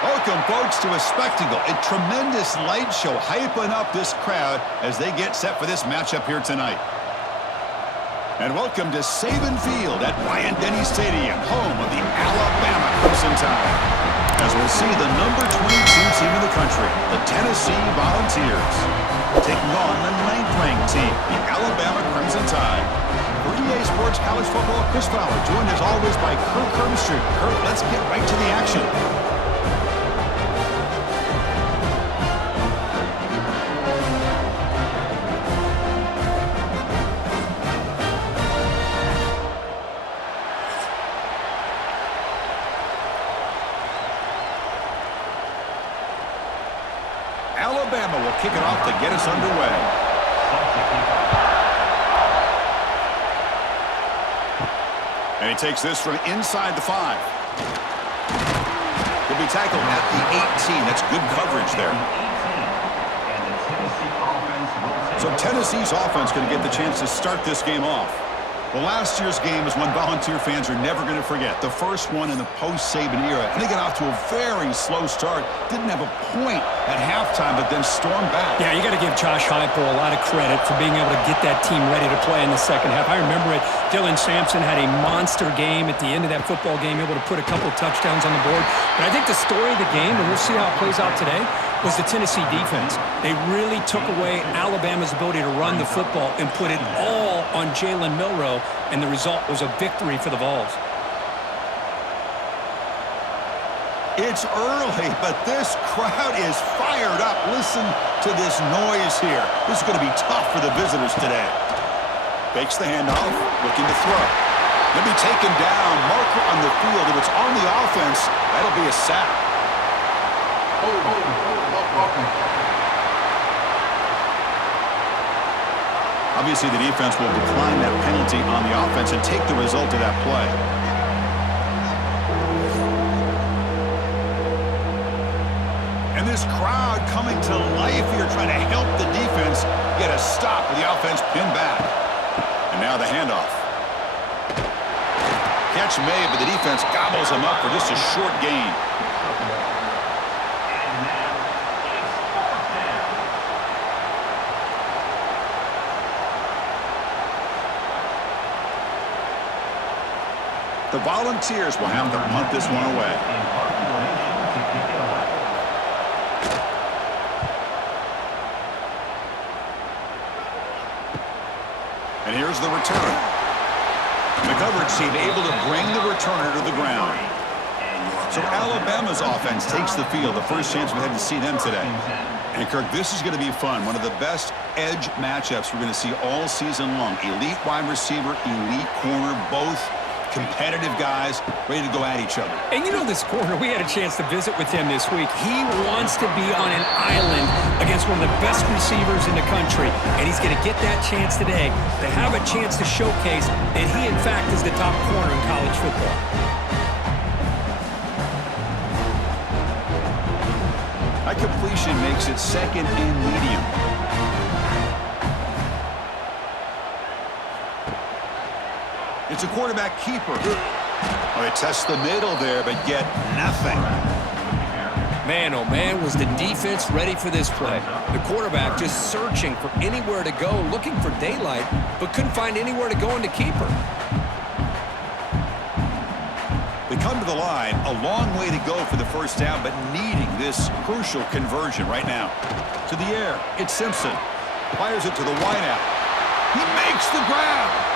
Welcome, folks, to a spectacle, a tremendous light show hyping up this crowd as they get set for this matchup here tonight. And welcome to Saban Field at Bryant-Denny Stadium, home of the Alabama Crimson Tide. As we'll see the number 22 team in the country, the Tennessee Volunteers, taking on the 9th-ranked team, the Alabama Crimson Tide. For EA Sports College Football, Chris Fowler, joined as always by Kirk Hermstreet. Kirk, let's get right to the action. Alabama will kick it off to get us underway. And he takes this from inside the 5. He'll be tackled at the 18. That's good coverage there. So Tennessee's offense going to get the chance to start this game off. Well, last year's game is one Volunteer fans are never going to forget. The first one in the post-Saban era. And they got off to a very slow start. Didn't have a point at halftime, but then stormed back. Yeah, you got to give Josh Heupel a lot of credit for being able to get that team ready to play in the second half. I remember it. Dylan Sampson had a monster game at the end of that football game, able to put a couple touchdowns on the board. But I think the story of the game, and we'll see how it plays out today, was the Tennessee defense. They really took away Alabama's ability to run the football and put it all on Jalen Milroe, and the result was a victory for the Vols. It's early, but this crowd is fired up. Listen to this noise here. This is going to be tough for the visitors today. Fakes the handoff, looking to throw. He'll be taken down, marker on the field. If it's on the offense, that'll be a sack. Obviously, the defense will decline that penalty on the offense and take the result of that play. And this crowd coming to life here, trying to help the defense get a stop with the offense pinned back. And now the handoff. Catch made, but the defense gobbles him up for just a short gain. The Volunteers will have to punt this one away. And here's the return. The coverage team able to bring the returner to the ground. So Alabama's offense takes the field. The first chance we had to see them today. And Kirk, this is going to be fun. One of the best edge matchups we're going to see all season long. Elite wide receiver, elite corner, both competitive guys ready to go at each other. And you know this corner, we had a chance to visit with him this week. He wants to be on an island against one of the best receivers in the country, and he's going to get that chance today to have a chance to showcase that he, in fact, is the top corner in college football. That completion makes it second and medium. It's a quarterback keeper. Oh, they test the middle there, but get nothing. Man, oh man, was the defense ready for this play. The quarterback just searching for anywhere to go, looking for daylight, but couldn't find anywhere to go in the keeper. They come to the line, a long way to go for the first down, but needing this crucial conversion right now. To the air, it's Simpson. Fires it to the wideout. He makes the grab.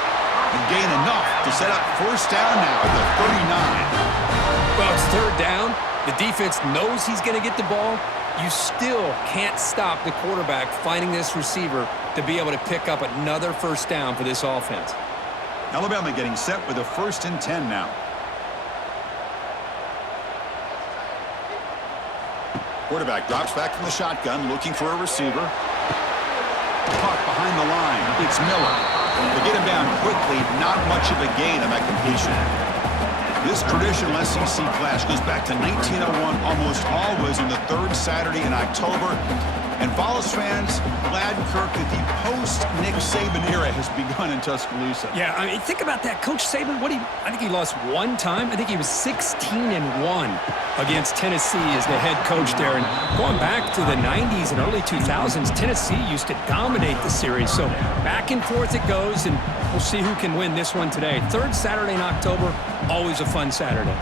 And gain enough to set up first down now at the 39. Well, it's third down. The defense knows he's going to get the ball. You still can't stop the quarterback finding this receiver to be able to pick up another first down for this offense. Alabama getting set with a 1st and 10 now. Quarterback drops back from the shotgun, looking for a receiver. Caught behind the line. It's Miller. They get him down quickly, not much of a gain on that completion. This traditional SEC clash goes back to 1901, almost always on the 3rd Saturday in October. And Vols fans, glad, Kirk, that the post-Nick Saban era has begun in Tuscaloosa. Yeah, I mean, think about that. Coach Saban, I think he lost one time. I think he was 16-1 against Tennessee as the head coach there. And going back to the 90s and early 2000s, Tennessee used to dominate the series. So back and forth it goes, and we'll see who can win this one today. Third Saturday in October, always a fun Saturday.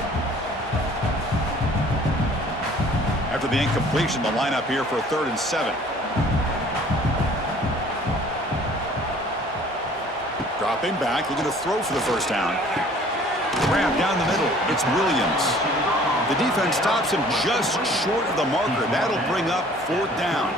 After the incompletion, the lineup here for a 3rd and 7. Dropping back, looking to throw for the first down. Grab down the middle. It's Williams. The defense stops him just short of the marker. That'll bring up 4th down.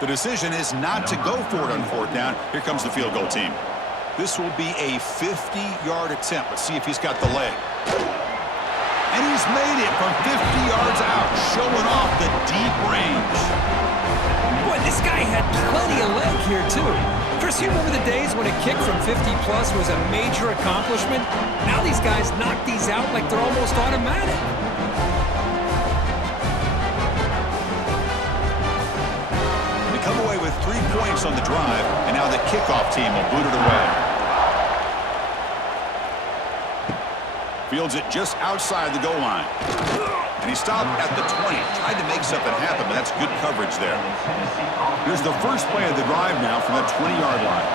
The decision is not to go for it on 4th down. Here comes the field goal team. This will be a 50-yard attempt. Let's see if he's got the leg. And he's made it from 50 yards out, showing off the deep range. Boy, this guy had plenty of leg here, too. Chris, you remember the days when a kick from 50-plus was a major accomplishment? Now these guys knock these out like they're almost automatic. Come away with 3 points on the drive, and now the kickoff team will boot it away. Fields it just outside the goal line. And he stopped at the 20. Tried to make something happen, but that's good coverage there. Here's the first play of the drive now from the 20-yard line.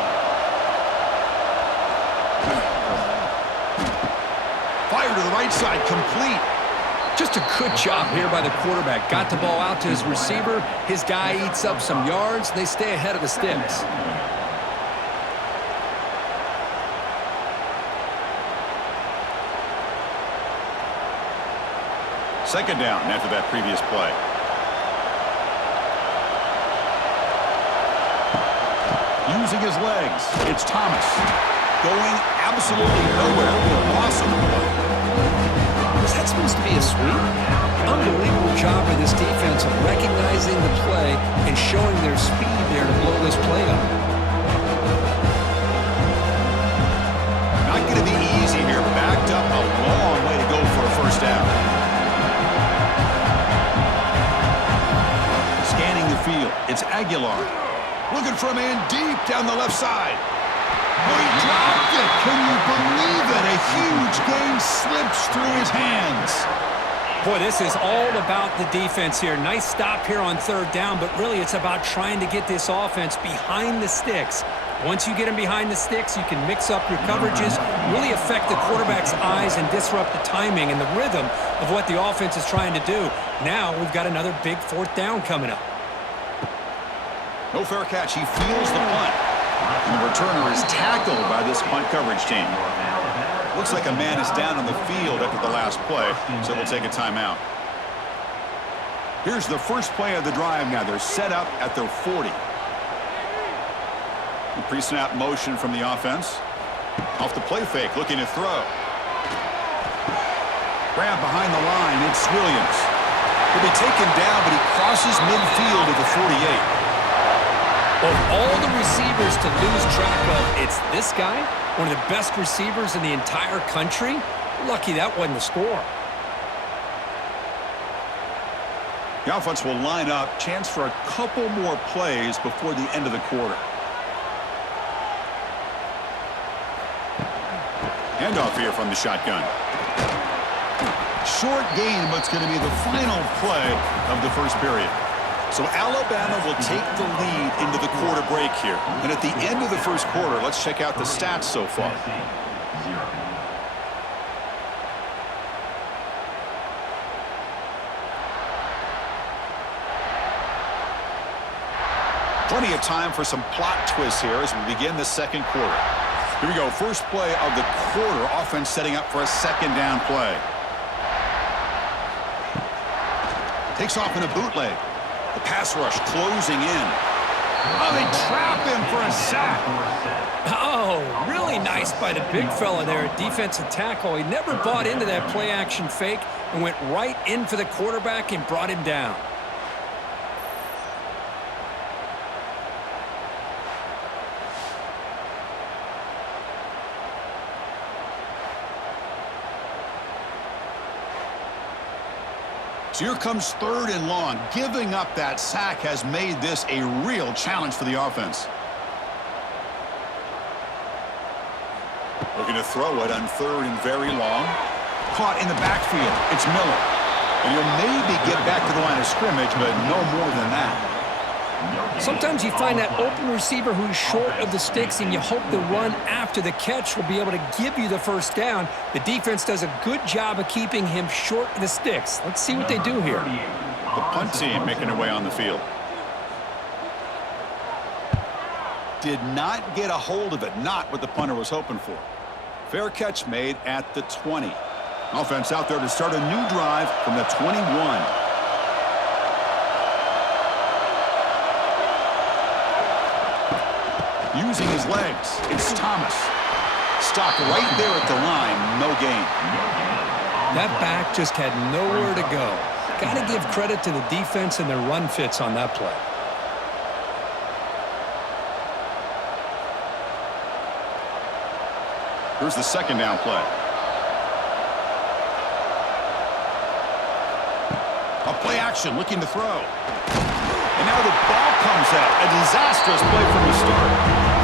Fire to the right side, complete. Just a good job here by the quarterback. Got the ball out to his receiver. His guy eats up some yards. They stay ahead of the sticks. Second down after that previous play. Using his legs, it's Thomas. Going absolutely nowhere. Loss of the ball. Was that supposed to be a sweep? Unbelievable job by this defense of recognizing the play and showing their speed there to blow this play up. Not going to be easy here. Backed up a long way to go for a first down. Scanning the field. It's Aguilar. Looking for a man deep down the left side. Oh, he dropped it. Can you believe it? A huge gain slips through his hands. Boy, this is all about the defense here. Nice stop here on 3rd down, but really it's about trying to get this offense behind the sticks. Once you get them behind the sticks, you can mix up your coverages, really affect the quarterback's eyes and disrupt the timing and the rhythm of what the offense is trying to do. Now we've got another big 4th down coming up. No fair catch. He feels the punt. And the returner is tackled by this punt coverage team. Looks like a man is down on the field after the last play, so we'll take a timeout. Here's the first play of the drive now. They're set up at their 40. The pre-snap motion from the offense. Off the play fake, looking to throw. Grab behind the line, it's Williams. He'll be taken down, but he crosses midfield at the 48. Of all the receivers to lose track of, it's this guy, one of the best receivers in the entire country. Lucky that wasn't the score. The offense will line up. Chance for a couple more plays before the end of the quarter. Handoff here from the shotgun. Short gain, but it's going to be the final play of the first period. So Alabama will take the lead into the quarter break here. And at the end of the first quarter, let's check out the stats so far. Plenty of time for some plot twists here as we begin the second quarter. Here we go. First play of the quarter. Offense setting up for a second down play. Takes off in a bootleg. The pass rush closing in. Oh, they trap him for a sack. Oh, really nice by the big fella there at defensive tackle. He never bought into that play-action fake and went right in for the quarterback and brought him down. So here comes 3rd and long. Giving up that sack has made this a real challenge for the offense. Looking to throw it on 3rd and very long. Caught in the backfield. It's Miller. And he'll maybe get back to the line of scrimmage, but no more than that. Sometimes you find that open receiver who's short of the sticks, and you hope the run after the catch will be able to give you the first down. The defense does a good job of keeping him short of the sticks. Let's see what they do here. The punt team making their way on the field. Did not get a hold of it. Not what the punter was hoping for. Fair catch made at the 20. Offense out there to start a new drive from the 21. Using his legs, it's Thomas. Stopped right there at the line, no gain. That back just had nowhere to go. Got to give credit to the defense and their run fits on that play. Here's the 2nd down play. A play action, looking to throw. And now the ball comes out. A disastrous play from the start.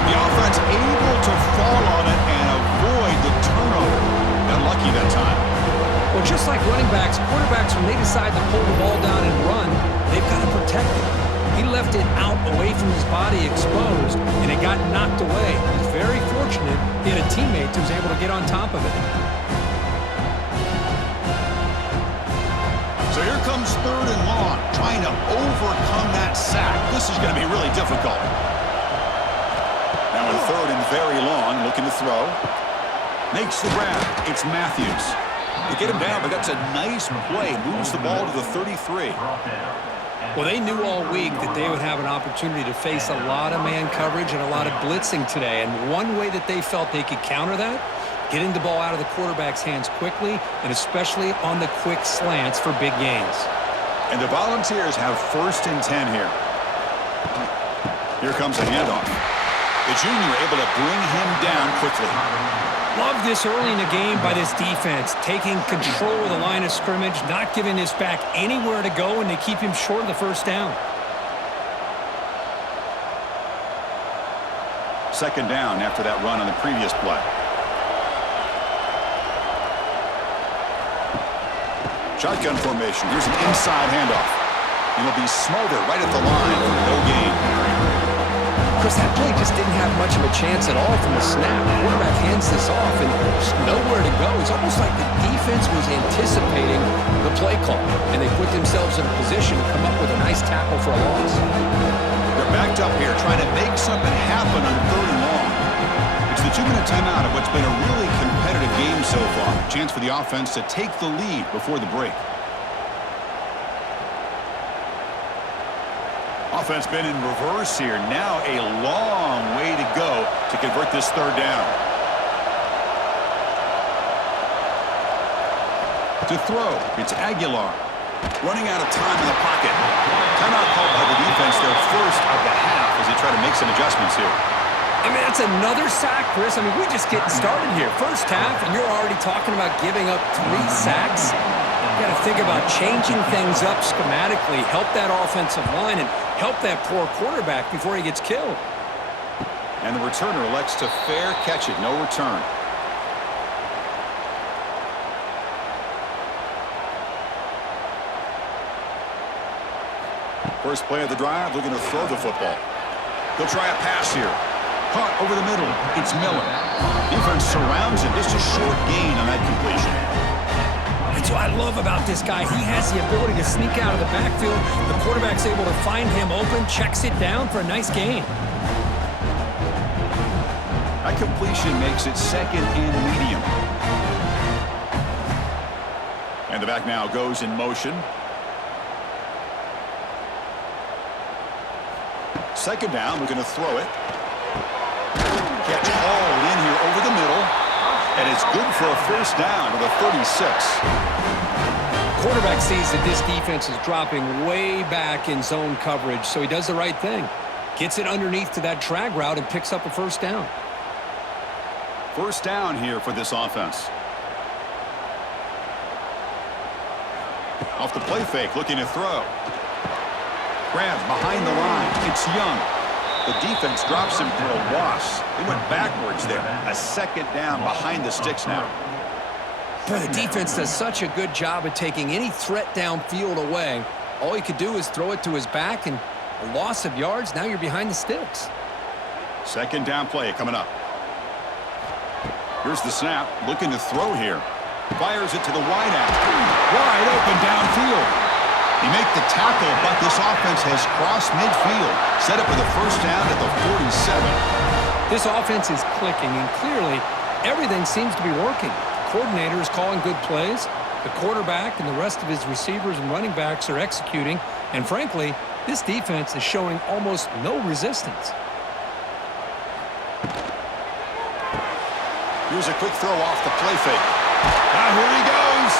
The offense able to fall on it and avoid the turnover. Got lucky that time. Well, just like running backs, quarterbacks, when they decide to pull the ball down and run, they've got to protect it. He left it out away from his body exposed, and it got knocked away. He's very fortunate he had a teammate who was able to get on top of it. So here comes 3rd and long, trying to overcome that sack. This is going to be really difficult. Now in 3rd and very long, looking to throw. Makes the grab. It's Matthews. They get him down, but that's a nice play. Moves the ball to the 33. Well, they knew all week that they would have an opportunity to face a lot of man coverage and a lot of blitzing today. And one way that they felt they could counter that, getting the ball out of the quarterback's hands quickly, and especially on the quick slants for big gains. And the Volunteers have 1st and 10 here. Here comes a handoff. The junior able to bring him down quickly. Love this early in the game by this defense, taking control of the line of scrimmage, not giving this back anywhere to go, and they keep him short of the first down. 2nd down after that run on the previous play. Shotgun formation. Here's an inside handoff. And it'll be smothered right at the line for no gain. Chris, that play just didn't have much of a chance at all from the snap. The quarterback hands this off, and there's nowhere to go. It's almost like the defense was anticipating the play call, and they put themselves in a position to come up with a nice tackle for a loss. They're backed up here trying to make something happen on 3rd and long. It's the 2-minute timeout of what's been a really competitive game so far. Chance for the offense to take the lead before the break. Offense been in reverse here. Now a long way to go to convert this 3rd down. To throw, it's Aguilar. Running out of time in the pocket. Timeout called by the defense, their 1st of the half as they try to make some adjustments here. I mean, that's another sack, Chris. I mean, we're just getting started here. First half, and you're already talking about giving up 3 sacks. You got to think about changing things up schematically, help that offensive line, and help that poor quarterback before he gets killed. And the returner elects to fair catch it. No return. First play of the drive, looking to throw the football. He'll try a pass here. Caught over the middle. It's Miller. Defense surrounds him. Just a short gain on that completion. That's what I love about this guy. He has the ability to sneak out of the backfield. The quarterback's able to find him open, checks it down for a nice gain. That completion makes it 2nd and medium. And the back now goes in motion. 2nd down, looking to throw it. Catch hauled in here over the middle. And it's good for a 1st down to the 36. Quarterback sees that this defense is dropping way back in zone coverage, so he does the right thing. Gets it underneath to that drag route and picks up a 1st down. 1st down here for this offense. Off the play fake, looking to throw. Grab behind the line. It's Young. The defense drops him for a loss. He went backwards there. A second down behind the sticks now. Boy, the defense does such a good job of taking any threat downfield away. All he could do is throw it to his back, and a loss of yards, now you're behind the sticks. Second down play coming up. Here's the snap, looking to throw here. Fires it to the wideout. Wide open downfield. He make the tackle, but this offense has crossed midfield. Set up for the first down at the 47. This offense is clicking, and clearly everything seems to be working. The coordinator is calling good plays. The quarterback and the rest of his receivers and running backs are executing. And frankly, this defense is showing almost no resistance. Here's a quick throw off the play fake. Here he goes.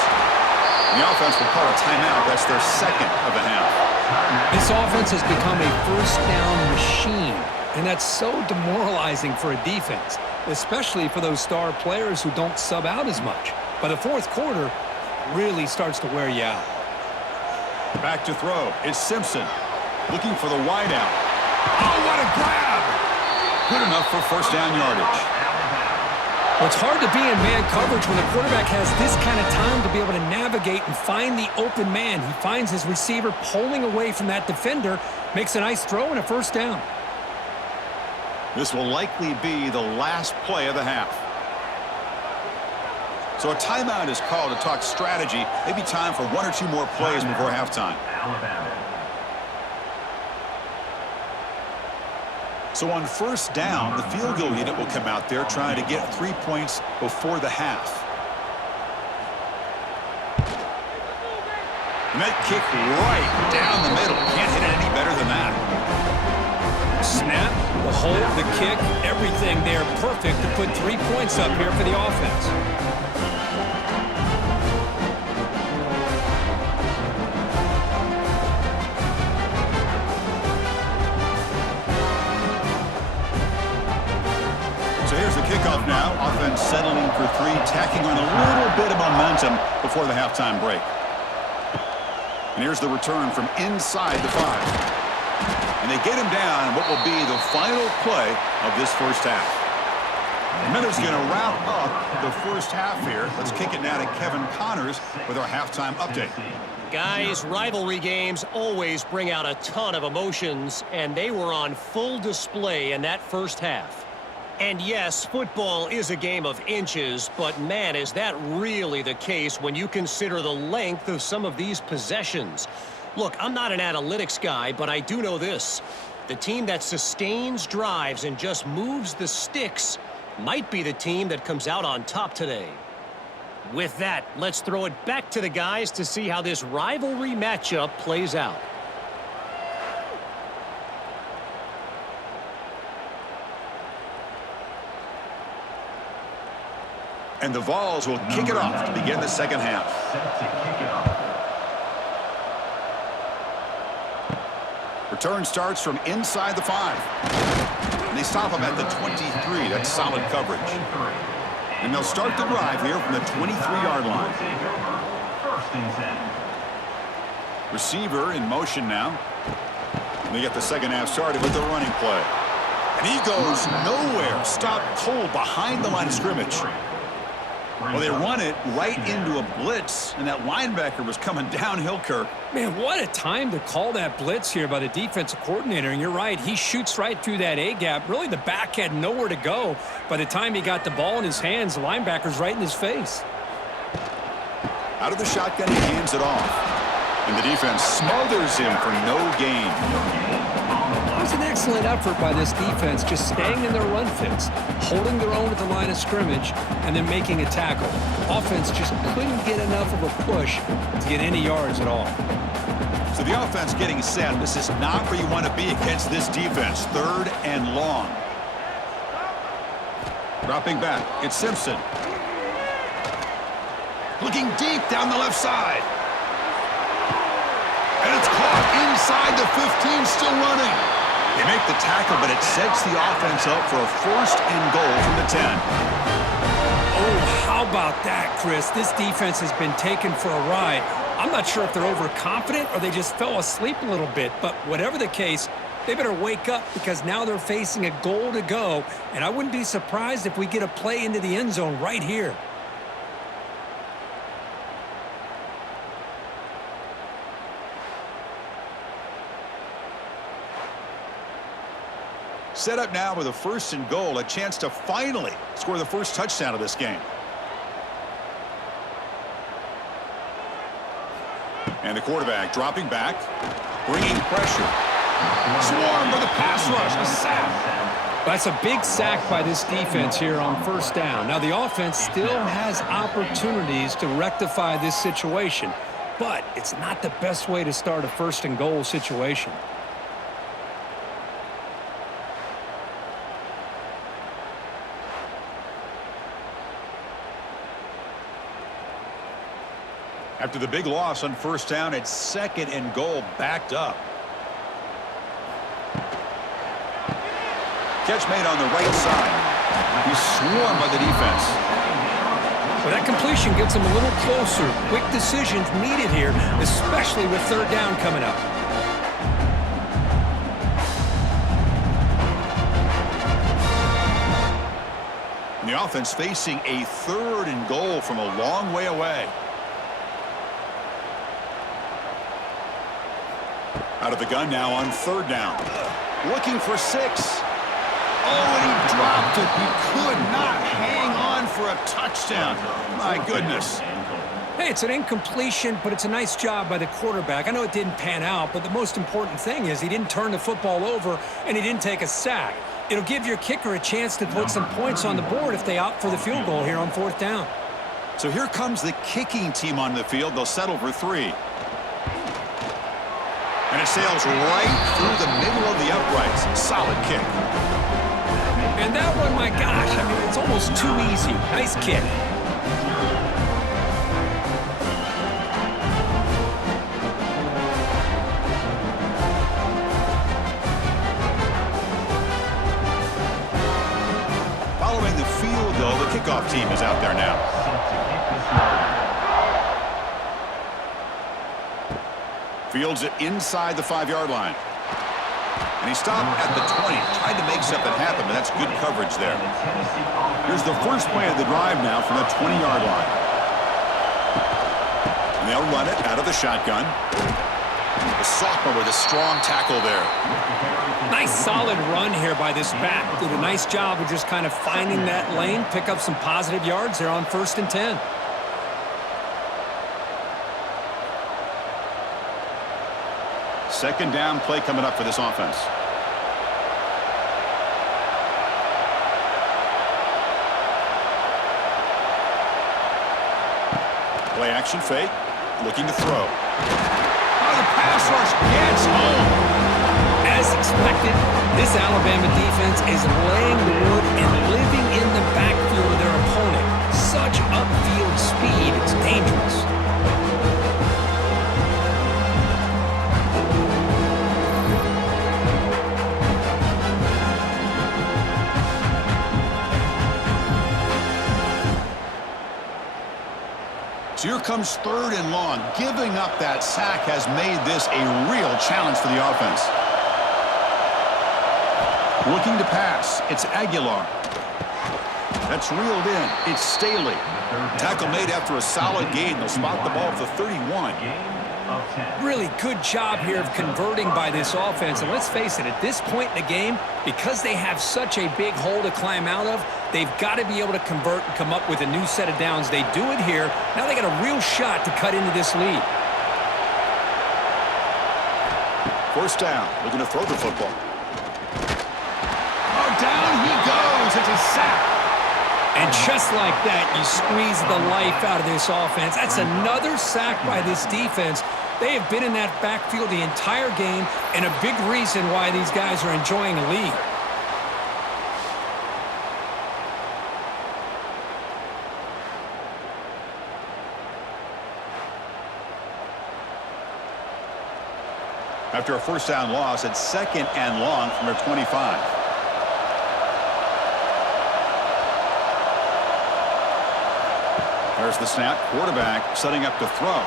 The offense will call a timeout. That's their second of the half. This offense has become a first down machine, and that's so demoralizing for a defense, especially for those star players who don't sub out as much. By the fourth quarter, it really starts to wear you out. Back to throw. It's Simpson looking for the wideout. Oh, what a grab! Good enough for first down yardage. Well, it's hard to be in man coverage when the quarterback has this kind of time to be able to navigate and find the open man. He finds his receiver pulling away from that defender, makes a nice throw and a first down. This will likely be the last play of the half. So a timeout is called to talk strategy. Maybe time for one or two more plays before halftime. So on first down, the field goal unit will come out there trying to get 3 points before the half. And that kick right down the middle. Can't hit it any better than that. Snap, the hold, the kick, everything there perfect to put 3 points up here for the offense. So here's the kickoff now. Offense settling for three, tacking on a little bit of momentum before the halftime break. And here's the return from inside the 5. And they get him down what will be the final play of this first half. The Minnows going to wrap up the first half here. Let's kick it now to Kevin Connors with our halftime update. Guys, rivalry games always bring out a ton of emotions, and they were on full display in that first half. And yes, football is a game of inches, but man, is that really the case when you consider the length of some of these possessions. Look, I'm not an analytics guy, but I do know this. The team that sustains drives and just moves the sticks might be the team that comes out on top today. With that, let's throw it back to the guys to see how this rivalry matchup plays out. And the Vols will kick it off to begin the second half. Return starts from inside the 5. And they stop him at the 23. That's solid coverage. And they'll start the drive here from the 23-yard line. Receiver in motion now. And they get the second half started with the running play. And he goes nowhere. Stopped cold behind the line of scrimmage. Well, they run it right into a blitz, and that linebacker was coming downhill, Kirk. Man, what a time to call that blitz here by the defensive coordinator. And you're right, he shoots right through that A-gap. Really, the back had nowhere to go. By the time he got the ball in his hands, the linebacker's right in his face. Out of the shotgun, he hands it off. And the defense smothers him for no gain. It was an excellent effort by this defense, just staying in their run fits, holding their own at the line of scrimmage, and then making a tackle. Offense just couldn't get enough of a push to get any yards at all. So the offense getting set. This is not where you want to be against this defense. Third and long. Dropping back, it's Simpson. Looking deep down the left side. And it's caught inside the 15, still running. They make the tackle, but it sets the offense up for a first and goal from the 10. Oh, how about that, Chris? This defense has been taken for a ride. I'm not sure if they're overconfident or they just fell asleep a little bit, but whatever the case, they better wake up because now they're facing a goal to go, and I wouldn't be surprised if we get a play into the end zone right here. Set up now with a 1st and goal, a chance to finally score the first touchdown of this game. And the quarterback dropping back, bringing pressure. Swarmed by the pass rush, a sack. That's a big sack by this defense here on 1st down. Now, the offense still has opportunities to rectify this situation, but it's not the best way to start a 1st and goal situation. After the big loss on 1st down, it's 2nd and goal backed up. Catch made on the right side. He's swarmed by the defense. Well, that completion gets him a little closer. Quick decisions needed here, especially with 3rd down coming up. And the offense facing a 3rd and goal from a long way away. Out of the gun now on 3rd down. Looking for 6. Oh, and he dropped it. He could not hang on for a touchdown. My goodness. Hey, it's an incompletion, but it's a nice job by the quarterback. I know it didn't pan out, but the most important thing is he didn't turn the football over and he didn't take a sack. It'll give your kicker a chance to put some points on the board if they opt for the field goal here on 4th down. So here comes the kicking team on the field. They'll settle for 3. And it sails right through the middle of the uprights. Solid kick. And that one, my gosh, I mean, it's almost too easy. Nice kick. Following the field goal, the kickoff team is out there now. Fields it inside the 5-yard line. And he stopped at the 20, tried to make something happen, but that's good coverage there. Here's the first play of the drive now from the 20-yard line. And they'll run it out of the shotgun. The sophomore with a strong tackle there. Nice solid run here by this back. Did a nice job of just kind of finding that lane, pick up some positive yards there on 1st and 10. Second down play coming up for this offense. Play action fake, looking to throw. Oh, the pass rush gets home. As expected, this Alabama defense is laying the wood and living in the backfield of their opponent. Such upfield speed, it's dangerous. Here comes 3rd and long. Giving up that sack has made this a real challenge for the offense. Looking to pass. It's Aguilar. That's reeled in. It's Staley. Tackle made after a solid gain. They'll spot the ball at the 31. Really good job here of converting by this offense. And let's face it, at this point in the game, because they have such a big hole to climb out of, they've got to be able to convert and come up with a new set of downs. They do it here. Now they got a real shot to cut into this lead. 1st down. Looking to throw the football. Oh, down he goes. It's a sack. And just like that, you squeeze the life out of this offense. That's another sack by this defense. They have been in that backfield the entire game, and a big reason why these guys are enjoying a lead. After a 1st down loss, it's 2nd and long from their 25. There's the snap. Quarterback setting up to throw.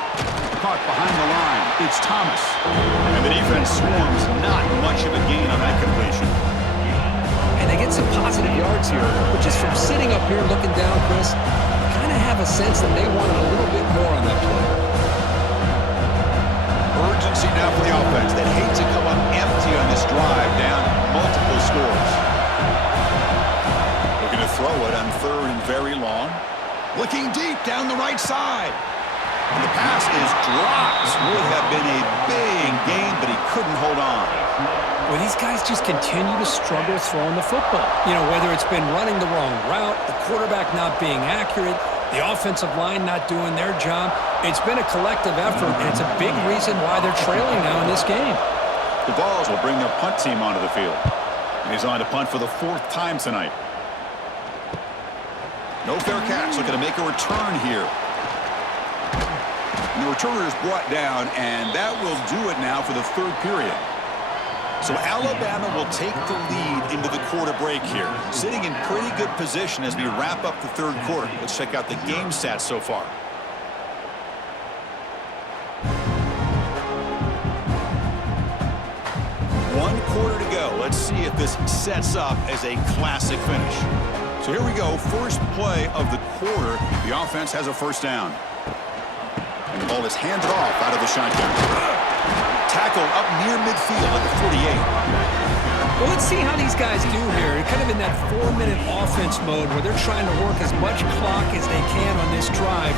Caught behind the line. It's Thomas. And the defense swarms. Not much of a gain on that completion. And they get some positive yards here, which is from sitting up here looking down, Chris. You kind of have a sense that they wanted a little bit more on that play. Urgency now for the offense. They'd hate to come up empty on this drive, down multiple scores. Looking to throw it on 3rd and very long. Looking deep down the right side. And the pass is dropped. Would have been a big gain, but he couldn't hold on. Well, these guys just continue to struggle throwing the football. You know, whether it's been running the wrong route, the quarterback not being accurate, the offensive line not doing their job. It's been a collective effort, and it's a big reason why they're trailing now in this game. The Vols will bring their punt team onto the field. And he's on to punt for the 4th time tonight. No fair catch. Looking to make a return here. And the returner is brought down, and that will do it now for the 3rd period. So Alabama will take the lead into the quarter break here. Sitting in pretty good position as we wrap up the 3rd quarter. Let's check out the game stats so far. One quarter to go. Let's see if this sets up as a classic finish. So here we go. First play of the quarter. The offense has a 1st down. And the ball is handed off out of the shotgun. Tackled up near midfield at the 48. Well, let's see how these guys do here. They're kind of in that 4-minute offense mode where they're trying to work as much clock as they can on this drive.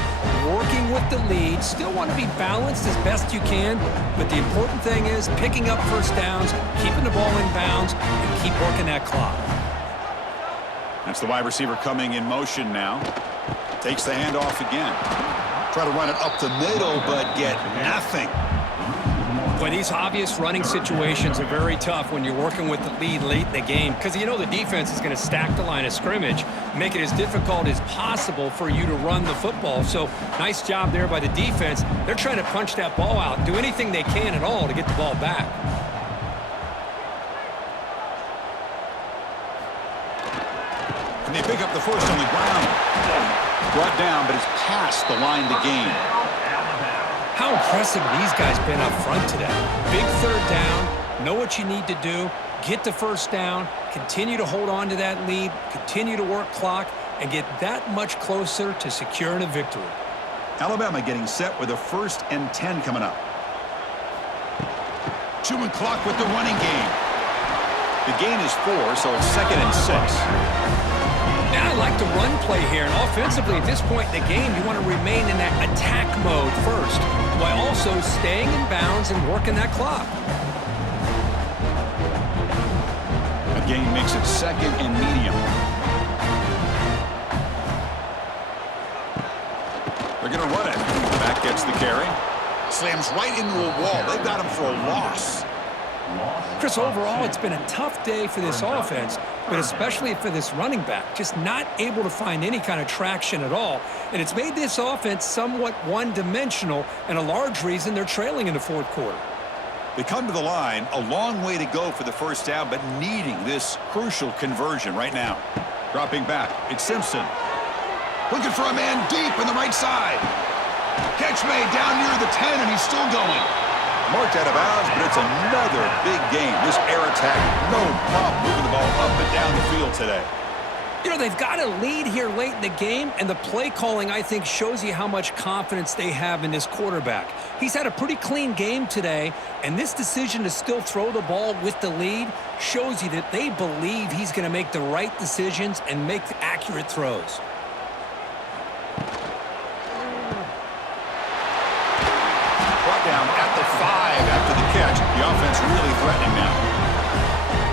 Working with the lead. Still want to be balanced as best you can. But the important thing is picking up 1st downs, keeping the ball in bounds, and keep working that clock. That's the wide receiver coming in motion now. Takes the handoff again. Try to run it up the middle, but get nothing. Boy, these obvious running situations are very tough when you're working with the lead late in the game because you know the defense is going to stack the line of scrimmage, make it as difficult as possible for you to run the football. So nice job there by the defense. They're trying to punch that ball out, do anything they can at all to get the ball back. And they pick up the 1st on the ground. Brought down, but it's past the line to gain. How impressive have these guys been up front today? Big 3rd down, know what you need to do, get the 1st down, continue to hold on to that lead, continue to work clock, and get that much closer to securing a victory. Alabama getting set with a 1st and 10 coming up. Chewing clock with the running game. The gain is 4, so it's 2nd and 6. Now I like the run play here, and offensively at this point in the game, you want to remain in that attack mode first, while also staying in bounds and working that clock. A gain makes it 2nd and medium. They're going to run it. Back gets the carry. Slams right into a wall. They've got him for a loss. Chris, overall, it's been a tough day for this offense, but especially for this running back, just not able to find any kind of traction at all. And it's made this offense somewhat one-dimensional, and a large reason they're trailing in the 4th quarter. They come to the line, a long way to go for the 1st down, but needing this crucial conversion right now. Dropping back, it's Simpson. Looking for a man deep in the right side. Catch made down near the 10, and he's still going. Marked out of bounds, but it's another big game. This air attack, no problem moving the ball up and down the field today. You know, they've got a lead here late in the game, and the play calling, I think, shows you how much confidence they have in this quarterback. He's had a pretty clean game today, and this decision to still throw the ball with the lead shows you that they believe he's going to make the right decisions and make accurate throws. Down at the 5 after the catch. The offense really threatening now.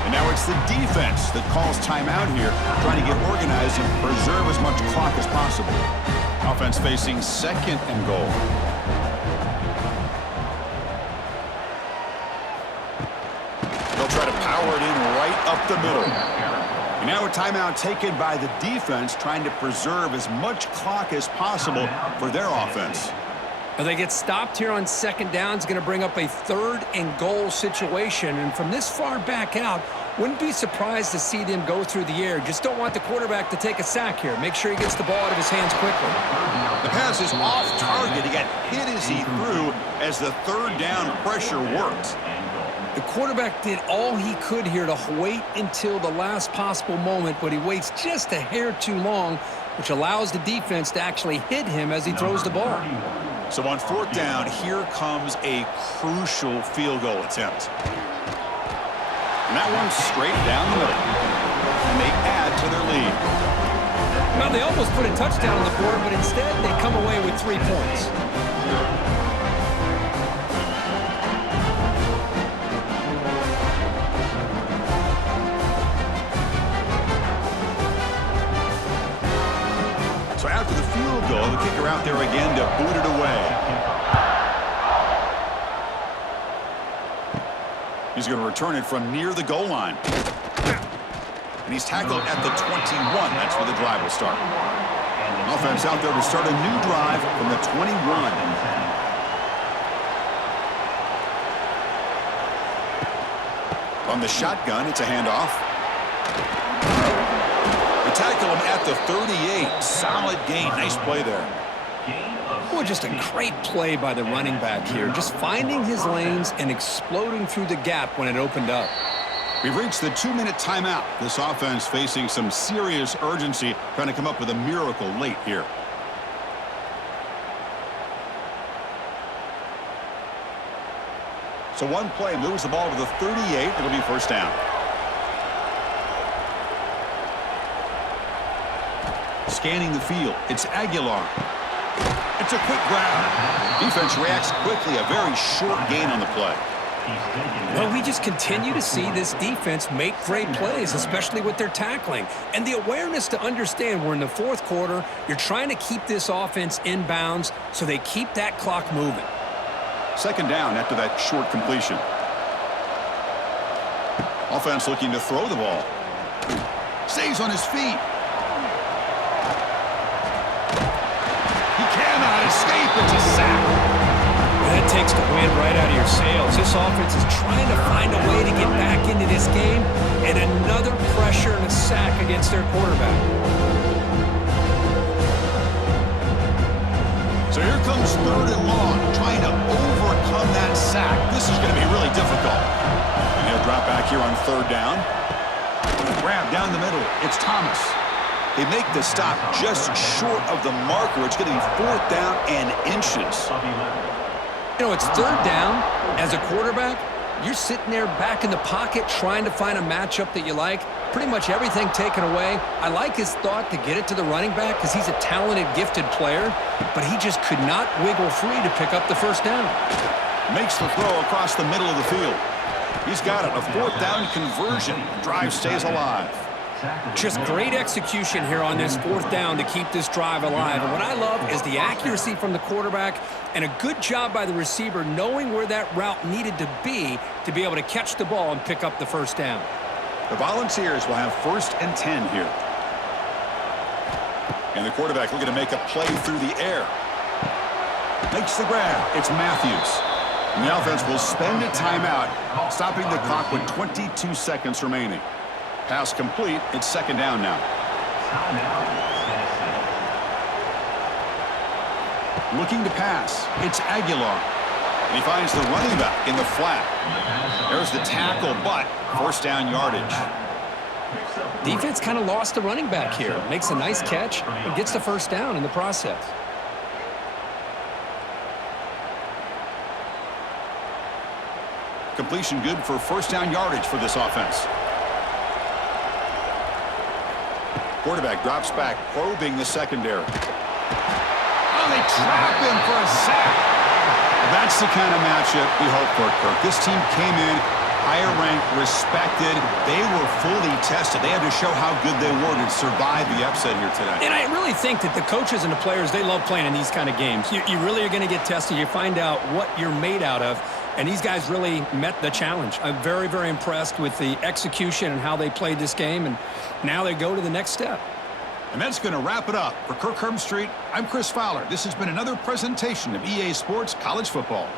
And now it's the defense that calls timeout here, trying to get organized and preserve as much clock as possible. Offense facing 2nd and goal. They'll try to power it in right up the middle. And now a timeout taken by the defense, trying to preserve as much clock as possible for their offense. They get stopped here on 2nd down. It's going to bring up a 3rd and goal situation. And from this far back out, Wouldn't be surprised to see them go through the air. Just don't want the quarterback to take a sack here. Make sure he gets the ball out of his hands quickly. The pass is off target. He got hit as he threw as the third down pressure worked. The quarterback did all he could here to wait until the last possible moment, but he waits just a hair too long, which allows the defense to actually hit him as he throws the ball. So on fourth down, here comes a crucial field goal attempt. And that one's straight down the middle. And they add to their lead. Well, they almost put a touchdown on the board, but instead they come away with 3 points. So after the field goal, the kicker out there again to boot it away. He's going to return it from near the goal line. And he's tackled at the 21. That's where the drive will start. Offense out there to start a new drive from the 21. From the shotgun, it's a handoff. They tackle him at the 38. Solid gain. Nice play there. Well, just a great play by the running back here. Just finding his lanes and exploding through the gap when it opened up. We've reached the 2-minute timeout. This offense facing some serious urgency, trying to come up with a miracle late here. So one play moves the ball to the 38. It'll be first down. Scanning the field. It's Aguilar. It's a quick grab. Defense reacts quickly. A very short gain on the play. Well, we just continue to see this defense make great plays, especially with their tackling. And the awareness to understand we're in the fourth quarter, you're trying to keep this offense in bounds so they keep that clock moving. Second down after that short completion. Offense looking to throw the ball. Stays on his feet. Escape, it's a sack. Well, that takes the wind right out of your sails. This offense is trying to find a way to get back into this game, and another pressure and a sack against their quarterback. So here comes third and long, trying to overcome that sack. This is going to be really difficult. And he'll drop back here on third down. Grab down the middle. It's Thomas. They make the stop just short of the marker. It's going to be fourth down and inches. You know, it's third down. As a quarterback, you're sitting there back in the pocket trying to find a matchup that you like. Pretty much everything taken away. I like his thought to get it to the running back because he's a talented, gifted player, but he just could not wiggle free to pick up the first down. Makes the throw across the middle of the field. He's got it. A fourth down conversion. Drive stays alive. Just great execution here on this fourth down to keep this drive alive. And what I love is the accuracy from the quarterback and a good job by the receiver knowing where that route needed to be able to catch the ball and pick up the first down. The Volunteers will have 1st and 10 here. And the quarterback looking to make a play through the air. Makes the grab. It's Matthews. And the offense will spend a timeout, stopping the clock with 22 seconds remaining. Pass complete. It's second down now. Looking to pass. It's Aguilar. And he finds the running back in the flat. There's the tackle, but first down yardage. Defense kind of lost the running back here. Makes a nice catch and gets the first down in the process. Completion good for first down yardage for this offense. Quarterback drops back, probing the secondary. Oh, they trap him for a sack. That's the kind of matchup we hope for, Kirk. This team came in higher ranked, respected. They were fully tested. They had to show how good they were to survive the upset here today. And I really think that the coaches and the players, they love playing in these kind of games. You really are going to get tested. You find out what you're made out of. And these guys really met the challenge. I'm very, very impressed with the execution and how they played this game. And now they go to the next step. And that's going to wrap it up. For Kirk Herbstreit, I'm Chris Fowler. This has been another presentation of EA Sports College Football.